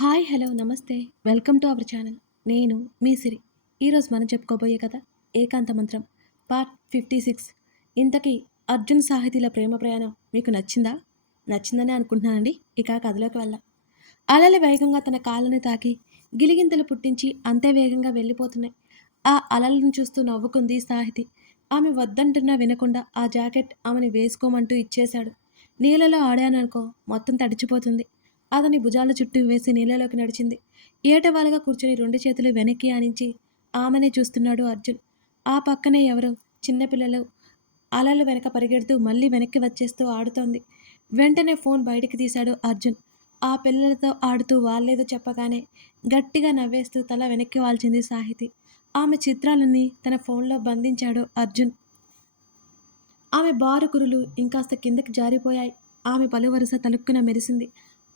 Hi hello నమస్తే welcome to our channel. నేను మీ సిరి. ఈరోజు మనం చెప్పుకోబోయే కథ ఏకాంత మంత్రం పార్ట్ 56. ఇంతకీ అర్జున్ సాహితీల ప్రేమ ప్రయాణం మీకు నచ్చిందని అనుకుంటున్నానండి. ఇక కథలోకి వెళ్దాం. అలలు వేగంగా తన కాళ్ళని తాకి గిలిగింతలు పుట్టించి అంతే వేగంగా వెళ్ళిపోతున్నాయి. ఆ అలలను చూస్తూ నవ్వుకుంది సాహితి. ఆమె వద్దంటున్నా వినకుండా ఆ జాకెట్ ఆమెని వేసుకోమంటూ ఇచ్చేశాడు. నీళ్ళలో ఆడాననుకో మొత్తం తడిచిపోతుంది. అతని భుజాల చుట్టూ వేసి నీళ్ళలోకి నడిచింది. ఏటవాలుగా కూర్చుని రెండు చేతులు వెనక్కి ఆనించి ఆమెనే చూస్తున్నాడు అర్జున్. ఆ పక్కనే ఎవరో చిన్నపిల్లలు అలలు వెనక పరిగెడుతూ మళ్ళీ వెనక్కి వచ్చేస్తూ ఆడుతోంది. వెంటనే ఫోన్ బయటికి తీశాడు అర్జున్. ఆ పిల్లలతో ఆడుతూ వాళ్ళేదో చెప్పగానే గట్టిగా నవ్వేస్తూ తల వెనక్కి వాల్చింది సాహితి. ఆమె చిత్రాలన్నీ తన ఫోన్లో బంధించాడు అర్జున్. ఆమె బారుకురులు ఇంకాస్త కిందకి జారిపోయాయి. ఆమె పలువరుస తలుక్కున మెరిసింది.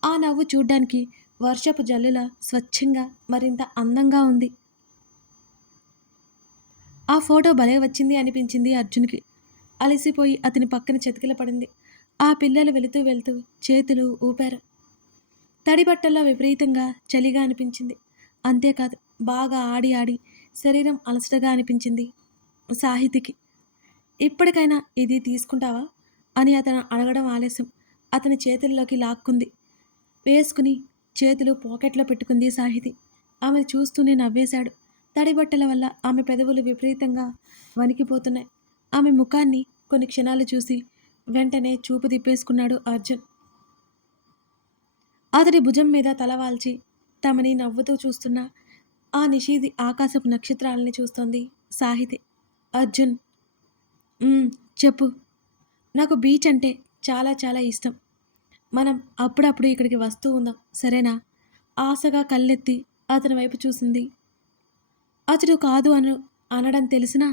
ఆ నవ్వు చూడ్డానికి వర్షపు జల్లులా స్వచ్ఛంగా మరింత అందంగా ఉంది. ఆ ఫోటో భలే వచ్చింది అనిపించింది అర్జున్కి. అలసిపోయి అతని పక్కన చతికిల పడింది. ఆ పిల్లలు వెళుతూ వెళ్తూ చేతులు ఊపారు. తడిబట్టల్లో విపరీతంగా చలిగా అనిపించింది. అంతేకాదు బాగా ఆడి ఆడి శరీరం అలసటగా అనిపించింది సాహితికి. ఇప్పటికైనా ఇది తీసుకుంటావా అని అతను అడగడం ఆలస్యం. అతని చేతుల్లోకి లాక్కుంది. వేసుకుని చేతులు పాకెట్లో పెట్టుకుంది సాహితి. ఆమె చూస్తూనే నవ్వేశాడు. తడిబట్టల వల్ల ఆమె పెదవులు విపరీతంగా వణికిపోతున్నాయి. ఆమె ముఖాన్ని కొన్ని క్షణాలు చూసి వెంటనే చూపు తిప్పేసుకున్నాడు అర్జున్. అతడి భుజం మీద తలవాల్చి తమని నవ్వుతూ చూస్తున్న ఆ నిషీది ఆకాశపు నక్షత్రాలని చూస్తోంది సాహితి. అర్జున్, చెప్పు. నాకు బీచ్ అంటే చాలా చాలా ఇష్టం. మనం అప్పుడప్పుడు ఇక్కడికి వస్తూ ఉందాం, సరేనా? ఆశగా కళ్ళెత్తి అతని వైపు చూసింది. అతడు కాదు అనడం తెలిసినా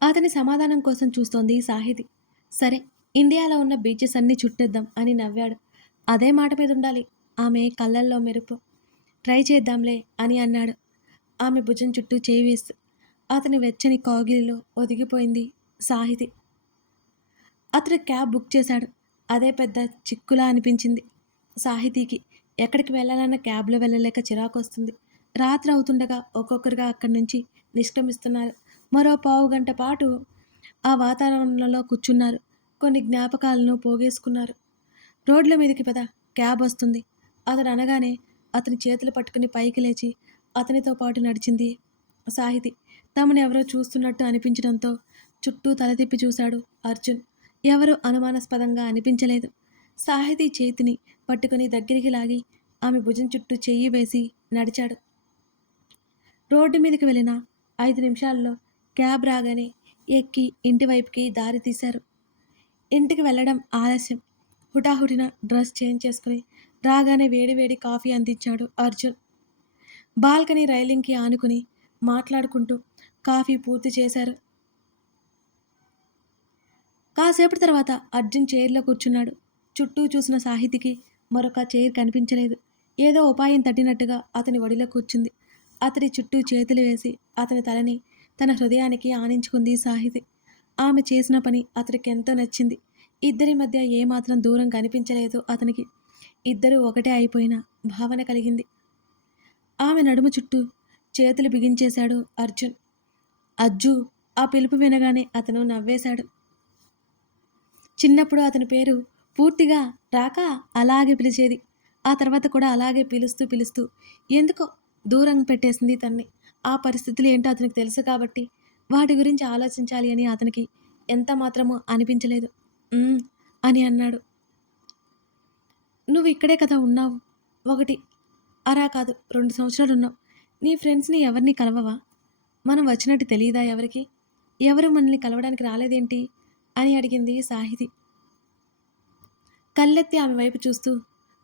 అతని సమాధానం కోసం చూస్తోంది సాహితి. సరే, ఇండియాలో ఉన్న బీచెస్ అన్నీ చుట్టేద్దాం అని నవ్వాడు. అదే మాట మీద ఉండాలి. ఆమె కళ్ళల్లో మెరుపు. ట్రై చేద్దాంలే అని అన్నాడు. ఆమె భుజం చుట్టూ చేయి వేస్తూ అతని వెచ్చని కౌగిలిలో ఒదిగిపోయింది సాహితి. అతడు క్యాబ్ బుక్ చేశాడు. అదే పెద్ద చిక్కులా అనిపించింది సాహితీకి. ఎక్కడికి వెళ్ళాలన్న క్యాబ్లో వెళ్ళలేక చిరాకు వస్తుంది. రాత్రి అవుతుండగా ఒక్కొక్కరుగా అక్కడి నుంచి నిష్క్రమిస్తున్నారు. మరో పావు గంట పాటు ఆ వాతావరణంలో కూర్చున్నారు. కొన్ని జ్ఞాపకాలను పోగేసుకున్నారు. రోడ్ల మీదకి పద, క్యాబ్ వస్తుంది అతడు అనగానే అతని చేతులు పట్టుకుని పైకి లేచి అతనితో పాటు నడిచింది సాహితి. తమను ఎవరో చూస్తున్నట్టు అనిపించడంతో చుట్టూ తల తిప్పి చూశాడు అర్జున్. ఎవరూ అనుమానాస్పదంగా అనిపించలేదు. సాహితీ చేతిని పట్టుకుని దగ్గరికి లాగి ఆమె భుజం చుట్టూ చెయ్యి వేసి నడిచాడు. రోడ్డు మీదకి వెళ్ళిన 5 నిమిషాల్లో క్యాబ్ రాగానే ఎక్కి ఇంటి వైపుకి దారి తీశారు. ఇంటికి వెళ్ళడం ఆలస్యం. హుటాహుటిన డ్రెస్ చేంజ్ చేసుకుని రాగానే వేడివేడి కాఫీ అందించాడు అర్జున్. బాల్కనీ రైలింగ్కి ఆనుకుని మాట్లాడుకుంటూ కాఫీ పూర్తి చేశారు. కాసేపటి తర్వాత అర్జున్ చైర్లో కూర్చున్నాడు. చుట్టూ చూసిన సాహితికి మరొక చైర్ కనిపించలేదు. ఏదో ఉపాయం తట్టినట్టుగా అతని ఒడిలో కూర్చుంది. అతడి చుట్టూ చేతులు వేసి అతని తలని తన హృదయానికి ఆనించుకుంది సాహితి. ఆమె చేసిన పని అతడికి ఎంతో నచ్చింది. ఇద్దరి మధ్య ఏమాత్రం దూరం కనిపించలేదు అతనికి. ఇద్దరూ ఒకటే అయిపోయిన భావన కలిగింది. ఆమె నడుము చుట్టూ చేతులు బిగించేశాడు అర్జున్. అజ్జు, ఆ పిలుపు వినగానే అతను నవ్వేశాడు. చిన్నప్పుడు అతని పేరు పూర్తిగా రాక అలాగే పిలిచేది. ఆ తర్వాత కూడా అలాగే పిలుస్తూ పిలుస్తూ ఎందుకో దూరం పెట్టేసింది తన్ని. ఆ పరిస్థితులు ఏంటో అతనికి తెలుసు కాబట్టి వాటి గురించి ఆలోచించాలి అని అతనికి ఎంత మాత్రమూ అనిపించలేదు. అని అన్నాడు. నువ్వు ఇక్కడే కదా ఉన్నావు. 1 అరా కాదు 2 సంవత్సరాలు ఉన్నావు. నీ ఫ్రెండ్స్ని ఎవరిని కలవవా? మనం వచ్చినట్టు తెలియదా ఎవరికి? ఎవరు మనల్ని కలవడానికి రాలేదేంటి అని అడిగింది సాహితి. కళ్ళెత్తి ఆమె వైపు చూస్తూ,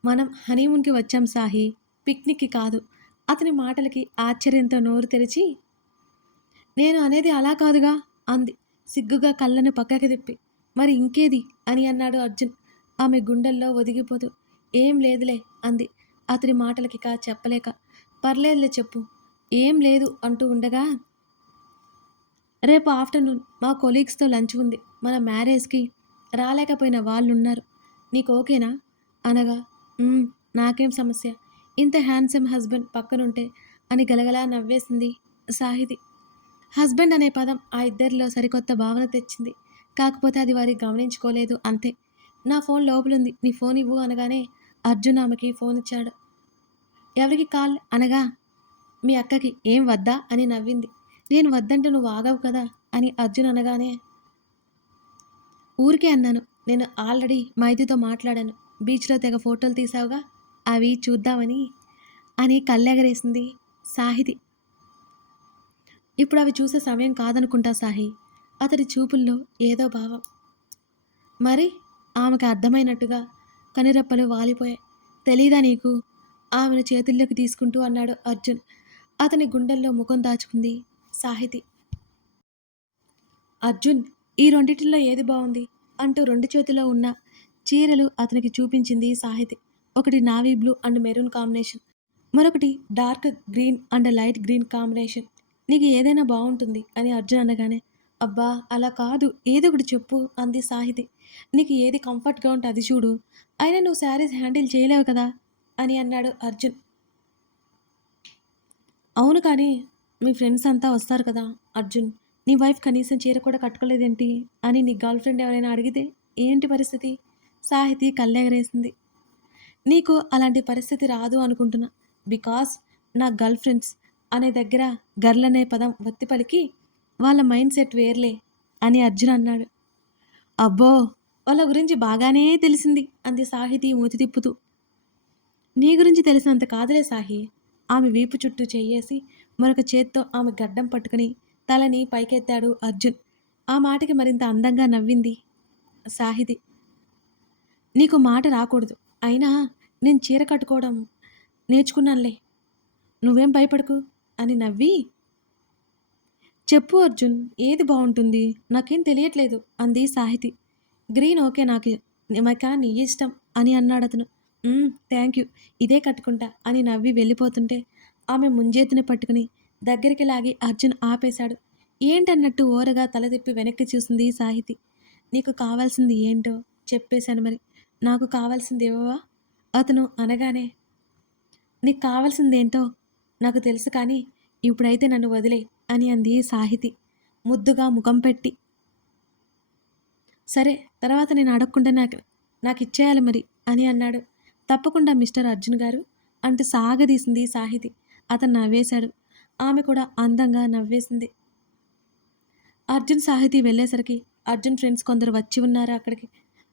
మనం హనీమూన్కి వచ్చాం సాహి, పిక్నిక్కి కాదు. అతని మాటలకి ఆశ్చర్యంతో నోరు తెరిచి, నేను అనేది అలా కాదుగా అంది సిగ్గుగా కళ్ళను పక్కకి తిప్పి. మరి ఇంకేది అని అన్నాడు అర్జున్ ఆమె గుండెల్లో ఒదిగిపోతూ. ఏం లేదులే అంది అతని మాటలకి చెప్పలేక. పర్లేదులే చెప్పు. ఏం లేదు అంటూ ఉండగా, రేపు ఆఫ్టర్నూన్ మా కొలీగ్స్తో లంచ్ ఉంది. మన మ్యారేజ్కి రాలేకపోయిన వాళ్ళున్నారు. నీకు ఓకేనా అనగా, నాకేం సమస్య. ఇంత హ్యాండ్సమ్ హస్బెండ్ పక్కనుంటే అని గలగలా నవ్వేసింది సాహితి. హస్బెండ్ అనే పదం ఆ ఇద్దరిలో సరికొత్త భావన తెచ్చింది. కాకపోతే అది వారు గమనించుకోలేదు అంతే. నా ఫోన్ లోపలుంది. నీ ఫోన్ ఇవ్వు అనగానే అర్జున్ ఆమెకి ఫోన్ ఇచ్చాడు. ఎవరికి కాల్ అనగా మీ అక్కకి. ఏం వద్దా అని నవ్వింది. నేను వద్దంటే నువ్వు ఆగవు కదా అని అర్జున్ అనగానే ఊరికే అన్నాను. నేను ఆల్రెడీ మైథితో మాట్లాడాను. బీచ్‌లో తెగ ఫోటోలు తీశావుగా అవి చూద్దామని అని కళ్ళెగరేసింది సాహితి. ఇప్పుడు అవి చూసే సమయం కాదనుకుంటా సాహి. అతడి చూపుల్లో ఏదో భావం. మరి ఆమెకు అర్థమైనట్టుగా కనురెప్పలు వాలిపోయాయి. తెలీదా నీకు? ఆమెను చేతుల్లోకి తీసుకుంటూ అన్నాడు అర్జున్. అతని గుండెల్లో ముఖం దాచుకుంది సాహితి. అర్జున్, ఈ రెండిటిల్లో ఏది బావుంది? అంటూ 2 చేతుల్లో ఉన్న చీరలు అతనికి చూపించింది సాహితి. ఒకటి navy blue and maroon combination. మరొకటి dark green and light green combination. నీకు ఏదైనా బావుంటుంది అని అర్జున్ అనగానే, అబ్బా! అలా కాదు ఏదో ఒకటి చెప్పు అంది సాహితి. నీకు ఏది కంఫర్ట్‌గా ఉంటే అది చూడు. అయినా నువ్వు శారీస్ హ్యాండిల్ చేయలేవు కదా! అని అన్నాడు అర్జున్. అవును కానీ, మీ ఫ్రెండ్స్ అంతా వస్తారు కదా! అర్జున్, నీ వైఫ్ కనీసం చీర కూడా కట్టుకోలేదేంటి? అని నీ గర్ల్ ఫ్రెండ్ ఎవరైనా అడిగితే ఏంటి పరిస్థితి? సాహితి కళ్ళెగరేసింది. నీకు అలాంటి పరిస్థితి రాదు అనుకుంటున్నా. బికాజ్ నా గర్ల్ ఫ్రెండ్స్ అనే దగ్గర గర్ల్ అనే పదం ఒత్తి పలికి వాళ్ళ మైండ్ సెట్ వేర్లే అని అర్జున్ అన్నాడు. అబ్బో! వాళ్ళ గురించి బాగానే తెలిసింది అంది సాహితి మూతి తిప్పుతూ. నీ గురించి తెలిసినంత కాదులే సాహి. ఆమె వీపు చుట్టూ చెయ్యేసి మరొక చేత్తో ఆమె గడ్డం పట్టుకుని తలని పైకెత్తాడు అర్జున్. ఆ మాటకి మరింత అందంగా నవ్వింది సాహితి. నీకు మాట రాకూడదు. అయినా నేను చీర కట్టుకోవడం నేర్చుకున్నానులే. నువ్వేం భయపడకు అని నవ్వి, చెప్పు అర్జున్ ఏది బావుంటుంది? నాకేం తెలియట్లేదు అంది సాహితి. గ్రీన్ ఓకే నాకు. నీ ఇష్టం అని అన్నాడతను. Thank you. ఇదే కట్టుకుంటా అని నవ్వి వెళ్ళిపోతుంటే ఆమె ముంజేతిని పట్టుకుని దగ్గరికి లాగి అర్జున్ ఆపేశాడు. ఏంటన్నట్టు ఓరగా తల తిప్పి వెనక్కి చూసింది సాహితి. నీకు కావాల్సింది ఏంటో చెప్పేశాను మరి. నాకు కావాల్సింది ఇవ్వవా? అతను అనగానే నీకు కావాల్సిందేంటో నాకు తెలుసు కానీ ఇప్పుడైతే నన్ను వదిలేయ్ అని అంది సాహితి ముద్దుగా ముఖం పెట్టి. సరే తర్వాత నేను అడగకుండా నాకిచ్చేయాలి మరి అని అన్నాడు. తప్పకుండా మిస్టర్ అర్జున్ గారు అంటూ సాగదీసింది సాహితి. అతను నవ్వేశాడు. ఆమె కూడా అందంగా నవ్వేసింది. అర్జున్ సాహితి వెళ్ళేసరికి అర్జున్ ఫ్రెండ్స్ కొందరు వచ్చి ఉన్నారు అక్కడికి.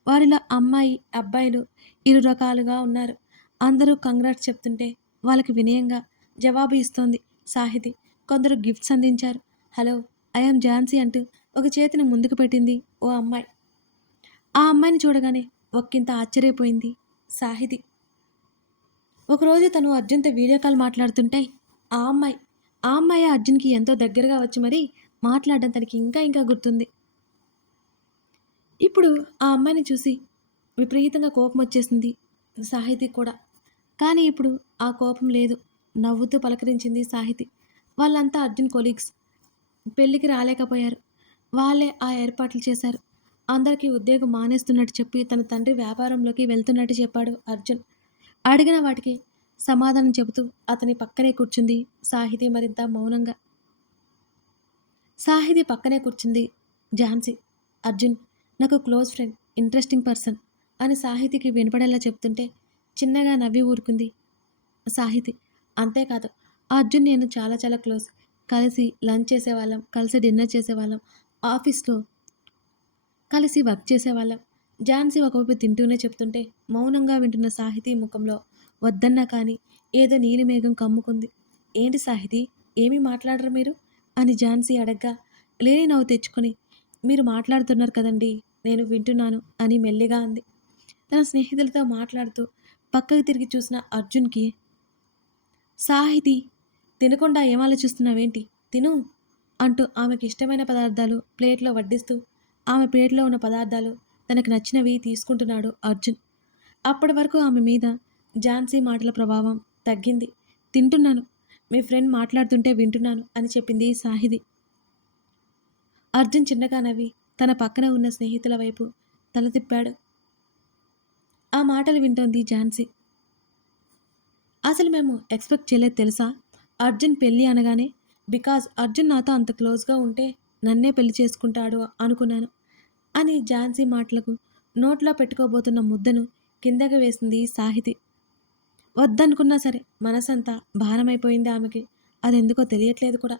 వారిలో అమ్మాయి అబ్బాయిలు ఇరు రకాలుగా ఉన్నారు. అందరూ కంగ్రాట్స్ చెప్తుంటే వాళ్ళకి వినయంగా జవాబు ఇస్తోంది సాహితి. కొందరు గిఫ్ట్స్ అందించారు. హలో, ఐఎమ్ ఝాన్సీ అంటూ ఒక చేతిని ముందుకు పెట్టింది ఓ అమ్మాయి. ఆ అమ్మాయిని చూడగానే ఒక్కింత ఆశ్చర్యపోయింది సాహితి. ఒకరోజు తను అర్జున్తో వీడియో కాల్ మాట్లాడుతుంటే ఆ అమ్మాయి ఆ అమ్మాయి అర్జున్కి ఎంతో దగ్గరగా వచ్చి మరీ మాట్లాడడం తనకి ఇంకా ఇంకా గుర్తుంది. ఇప్పుడు ఆ అమ్మాయిని చూసి విపరీతంగా కోపం వచ్చేసింది సాహితి కూడా. కానీ ఇప్పుడు ఆ కోపం లేదు. నవ్వుతూ పలకరించింది సాహితి. వాళ్ళంతా అర్జున్ కొలీగ్స్. పెళ్ళికి రాలేకపోయారు. వాళ్ళే ఆ ఏర్పాట్లు చేశారు. అందరికీ ఉద్యోగం మానేస్తున్నట్టు చెప్పి తన తండ్రి వ్యాపారంలోకి వెళ్తున్నట్టు చెప్పాడు అర్జున్. అడిగిన వాటికి సమాధానం చెబుతూ అతని పక్కనే కూర్చుంది సాహితి మరింత మౌనంగా. సాహితి పక్కనే కూర్చుంది ఝాన్సీ. అర్జున్ నాకు క్లోజ్ ఫ్రెండ్, ఇంట్రెస్టింగ్ పర్సన్ అని సాహితికి వినపడేలా చెప్తుంటే చిన్నగా నవ్వి ఊరుకుంది సాహితి. అంతేకాదు ఆ అర్జున్ నేను చాలా చాలా క్లోజ్. కలిసి లంచ్ చేసేవాళ్ళం, కలిసి డిన్నర్ చేసేవాళ్ళం, ఆఫీస్లో కలిసి వర్క్ చేసేవాళ్ళం. ఝాన్సీ ఒకవైపు తింటూనే చెప్తుంటే మౌనంగా వింటున్న సాహితీ ముఖంలో వద్దన్నా కానీ ఏదో నీలిమేఘం కమ్ముకుంది. ఏంటి సాహితీ, ఏమీ మాట్లాడరు మీరు అని ఝాన్సీ అడగ్గా లేని నవ్వు తెచ్చుకొని మీరు మాట్లాడుతున్నారు కదండి, నేను వింటున్నాను అని మెల్లిగా అంది. తన స్నేహితులతో మాట్లాడుతూ పక్కకు తిరిగి చూసిన అర్జున్కి సాహితీ, తినకుండా ఏం ఆలోచిస్తున్నావేంటి, తిను అంటూ ఆమెకి ఇష్టమైన పదార్థాలు ప్లేట్లో వడ్డిస్తూ ఆమె ప్లేట్లో ఉన్న పదార్థాలు తనకు నచ్చినవి తీసుకుంటున్నాడు అర్జున్. అప్పటి వరకు ఆమె మీద ఝాన్సీ మాటల ప్రభావం తగ్గింది. తింటున్నాను, మీ ఫ్రెండ్ మాట్లాడుతుంటే వింటున్నాను అని చెప్పింది సాహిది. అర్జున్ చిన్నగా నవ్వి తన పక్కన ఉన్న స్నేహితుల వైపు తల తిప్పాడు. ఆ మాటలు వింటోంది ఝాన్సీ. అసలు మేము ఎక్స్‌పెక్ట్ చేయలేదు తెలుసా? అర్జున్ పెళ్లి అనగానే బికాజ్ అర్జున్ నాతో అంత క్లోజ్‌గా ఉంటే నన్నే పెళ్లి చేసుకుంటాడు అనుకున్నాను. అని ఝాన్సీ మాటలకు నోట్లో పెట్టుకోబోతున్న ముద్దను కిందకి వేసింది సాహితి. వద్దనుకున్నా సరే మనసంతా భారమైపోయింది ఆమెకి. అదెందుకో తెలియట్లేదు కూడా.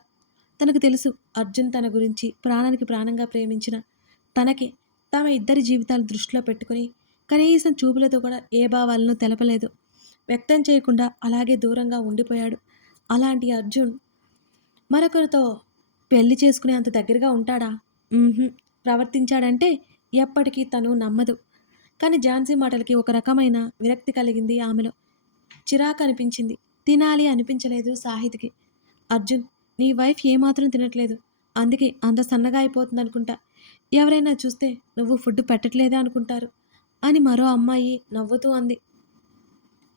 తనకు తెలుసు అర్జున్ తన గురించి ప్రాణానికి ప్రాణంగా ప్రేమించిన తనకి తమ ఇద్దరి జీవితాలు దృష్టిలో పెట్టుకొని కనీసం చూపులతో కూడా ఏ భావాలను తెలపలేదు. వ్యక్తం చేయకుండా అలాగే దూరంగా ఉండిపోయాడు. అలాంటి అర్జున్ మరొకరితో పెళ్లి చేసుకునే అంత దగ్గరగా ఉంటాడా? హుహు. ప్రవర్తించాడంటే ఎప్పటికీ తను నమ్మదు. కానీ ఝాన్సీ మాటలకి ఒక రకమైన విరక్తి కలిగింది ఆమెలో. చిరాకనిపించింది. తినాలి అనిపించలేదు సాహితికి. అర్జున్, నీ వైఫ్ ఏమాత్రం తినట్లేదు. అందుకే అంత సన్నగా అయిపోతుందనుకుంటా. ఎవరైనా చూస్తే నువ్వు ఫుడ్ పెట్టట్లేదా అనుకుంటారు అని మరో అమ్మాయి నవ్వుతూ అంది.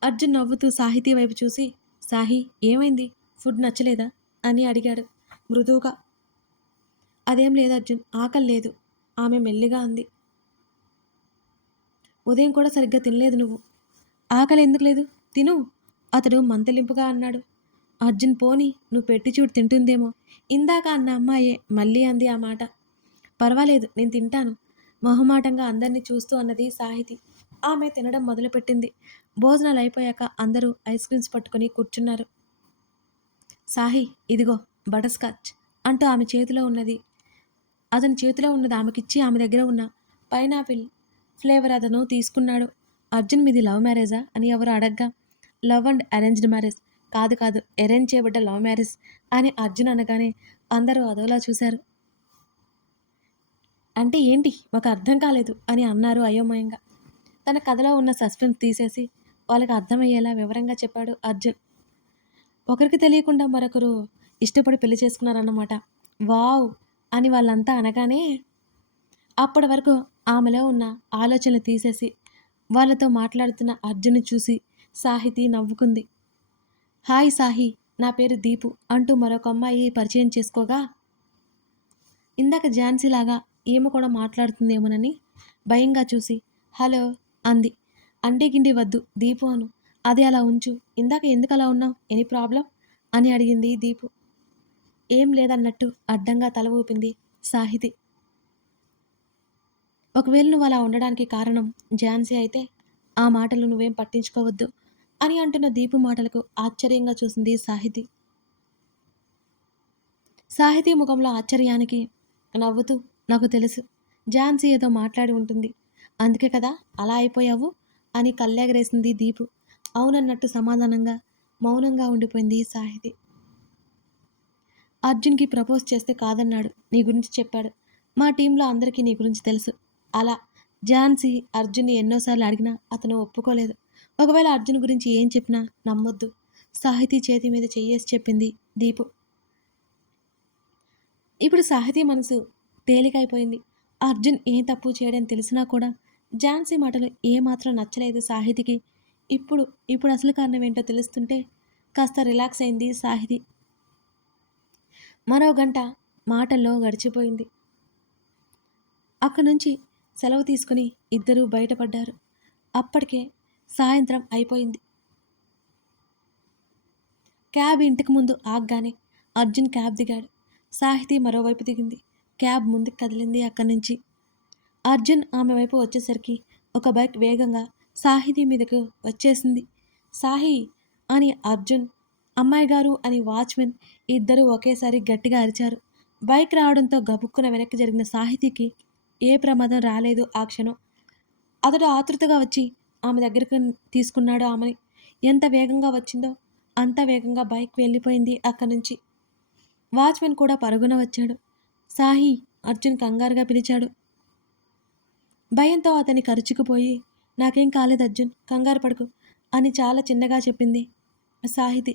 అర్జున్ నవ్వుతూ సాహితీ వైపు చూసి, సాహి ఏమైంది? ఫుడ్ నచ్చలేదా? అని అడిగాడు మృదువుగా. అదేం లేదు అర్జున్, ఆకలి లేదు ఆమె మెల్లిగా అంది. ఉదయం కూడా సరిగ్గా తినలేదు నువ్వు. ఆకలి ఎందుకు లేదు? తిను అతడు మంతలింపుగా అన్నాడు. అర్జున్ పోనీ నువ్వు పెట్టి చూడు తింటుందేమో. ఇందాక అన్న అమ్మాయే మళ్ళీ అంది ఆ మాట. పర్వాలేదు నేను తింటాను మొహమాటంగా అందరినీ చూస్తూ అన్నది సాహితి. ఆమె తినడం మొదలుపెట్టింది. భోజనాలు అయిపోయాక అందరూ ఐస్ క్రీమ్స్ పట్టుకొని కూర్చున్నారు. సాహి ఇదిగో బటర్ స్కాచ్ అంటూ ఆమె చేతిలో ఉన్నది అతని చేతిలో ఉన్నది ఆమెకిచ్చి ఆమె దగ్గర ఉన్న పైనాపిల్ ఫ్లేవర్ అతను తీసుకున్నాడు. అర్జున్ మీది లవ్ మ్యారేజా అని ఎవరు అడగ్గా లవ్ అండ్ అరేంజ్డ్ మ్యారేజ్. కాదు కాదు అరేంజ్ చేయబడ్డ లవ్ మ్యారేజ్ అని అర్జున్ అనగానే అందరూ అదోలా చూశారు. అంటే ఏంటి మాకు అర్థం కాలేదు అని అన్నారు అయోమయంగా. తన కథలో ఉన్న సస్పెన్స్ తీసేసి వాళ్ళకి అర్థమయ్యేలా వివరంగా చెప్పాడు అర్జున్. ఒకరికి తెలియకుండా మరొకరు ఇష్టపడి పెళ్లి చేసుకున్నారన్నమాట. వావ్ అని వాళ్ళంతా అనగానే అప్పటి వరకు ఆమెలో ఉన్న ఆలోచనలు తీసేసి వాళ్ళతో మాట్లాడుతున్న అర్జున్ని చూసి సాహితి నవ్వుకుంది. హాయ్ సాహి, నా పేరు దీపు అంటూ మరొక అమ్మాయి పరిచయం చేసుకోగా ఇందాక ఝాన్సీలాగా ఈమె కూడా మాట్లాడుతుందేమోనని భయంగా చూసి హలో అంది. అండి గిండి వద్దు దీపు అను. అది అలా ఉంచు. ఇందాక ఎందుకు అలా ఉన్నావు? ఎనీ ప్రాబ్లం అని అడిగింది దీపు. ఏం లేదన్నట్టు అడ్డంగా తల ఊపింది సాహితి. ఒకవేళ నువ్వు అలా ఉండడానికి కారణం ఝాన్సీ అయితే ఆ మాటలు నువ్వేం పట్టించుకోవద్దు అని అంటున్న దీపు మాటలకు ఆశ్చర్యంగా చూసింది సాహితి. సాహితీ ముఖంలో ఆశ్చర్యానికి నవ్వుతూ నాకు తెలుసు ఝాన్సీ ఏదో మాట్లాడి ఉంటుంది. అందుకే కదా అలా అయిపోయావు అని కళ్ళెగరేసింది దీపు. అవునన్నట్టు సమాధానంగా మౌనంగా ఉండిపోయింది సాహితి. అర్జున్కి ప్రపోజ్ చేస్తే కాదన్నాడు. నీ గురించి చెప్పాడు. మా టీంలో అందరికీ నీ గురించి తెలుసు. అలా ఝాన్సీ అర్జున్ని ఎన్నోసార్లు అడిగినా అతను ఒప్పుకోలేదు. ఒకవేళ అర్జున్ గురించి ఏం చెప్పినా నమ్మొద్దు. సాహితీ చేతి మీద చెయ్యేసి చెప్పింది దీపు. ఇప్పుడు సాహితీ మనసు తేలికైపోయింది. అర్జున్ ఏ తప్పు చేయడని తెలిసినా కూడా ఝాన్సీ మాటలు ఏమాత్రం నచ్చలేదు సాహితికి. ఇప్పుడు ఇప్పుడు అసలు కారణం ఏంటో తెలుస్తుంటే కాస్త రిలాక్స్ అయింది సాహితి. మరో గంట మాటల్లో గడిచిపోయింది. అక్కడి నుంచి సెలవు తీసుకుని ఇద్దరూ బయటపడ్డారు. అప్పటికే సాయంత్రం అయిపోయింది. క్యాబ్ ఇంటికి ముందు ఆగ్గానే అర్జున్ క్యాబ్ దిగాడు. సాహితి మరోవైపు దిగింది. క్యాబ్ ముందుకు కదిలింది. అక్కడి నుంచి అర్జున్ ఆమె వైపు వచ్చేసరికి ఒక బైక్ వేగంగా సాహితి మీదకు వచ్చేసింది. సాహి అని అర్జున్, అమ్మాయి గారు అని వాచ్మెన్ ఇద్దరూ ఒకేసారి గట్టిగా అరిచారు. బైక్ రావడంతో గబుక్కున వెనక్కి జరిగిన సాహితికి ఏ ప్రమాదం రాలేదు ఆ క్షణం. అతడు ఆతృతగా వచ్చి ఆమె దగ్గరకు తీసుకున్నాడు ఆమెని. ఎంత వేగంగా వచ్చిందో అంత వేగంగా బైక్ వెళ్ళిపోయింది అక్కడి నుంచి. వాచ్మెన్ కూడా పరుగున వచ్చాడు. సాహి అర్జున్ కంగారుగా పిలిచాడు. భయంతో అతని కరుచుకుపోయి నాకేం కాలేదు అర్జున్ కంగారు పడుకు అని చాలా చిన్నగా చెప్పింది సాహితి.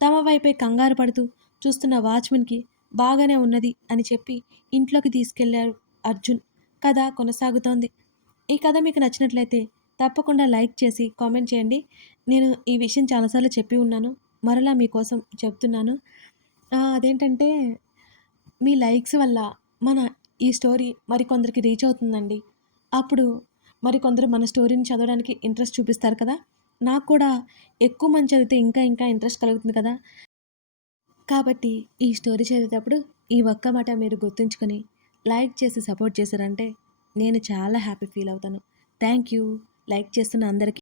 తమ వైపే కంగారు పడుతూ చూస్తున్న వాచ్మెన్కి బాగానే ఉన్నది అని చెప్పి ఇంట్లోకి తీసుకెళ్లారు అర్జున్. కథ కొనసాగుతోంది. ఈ కథ మీకు నచ్చినట్లయితే తప్పకుండా లైక్ చేసి కామెంట్ చేయండి. నేను ఈ విషయం చాలాసార్లు చెప్పి ఉన్నాను, మరలా మీకోసం చెప్తున్నాను. అదేంటంటే మీ లైక్స్ వల్ల మన ఈ స్టోరీ మరికొందరికి రీచ్ అవుతుందండి. అప్పుడు మరికొందరు మన స్టోరీని చదవడానికి ఇంట్రెస్ట్ చూపిస్తారు కదా. నాకు కూడా ఎక్కువ మంది చదివితే ఇంకా ఇంకా ఇంట్రెస్ట్ కలుగుతుంది కదా! కాబట్టి ఈ స్టోరీ చదివేటప్పుడు ఈ ఒక్క మాట మీరు గుర్తుంచుకొని, లైక్ చేసి సపోర్ట్ చేశారంటే నేను చాలా హ్యాపీ ఫీల్ అవుతాను. Thank you. లైక్ చేస్తున్న అందరికి.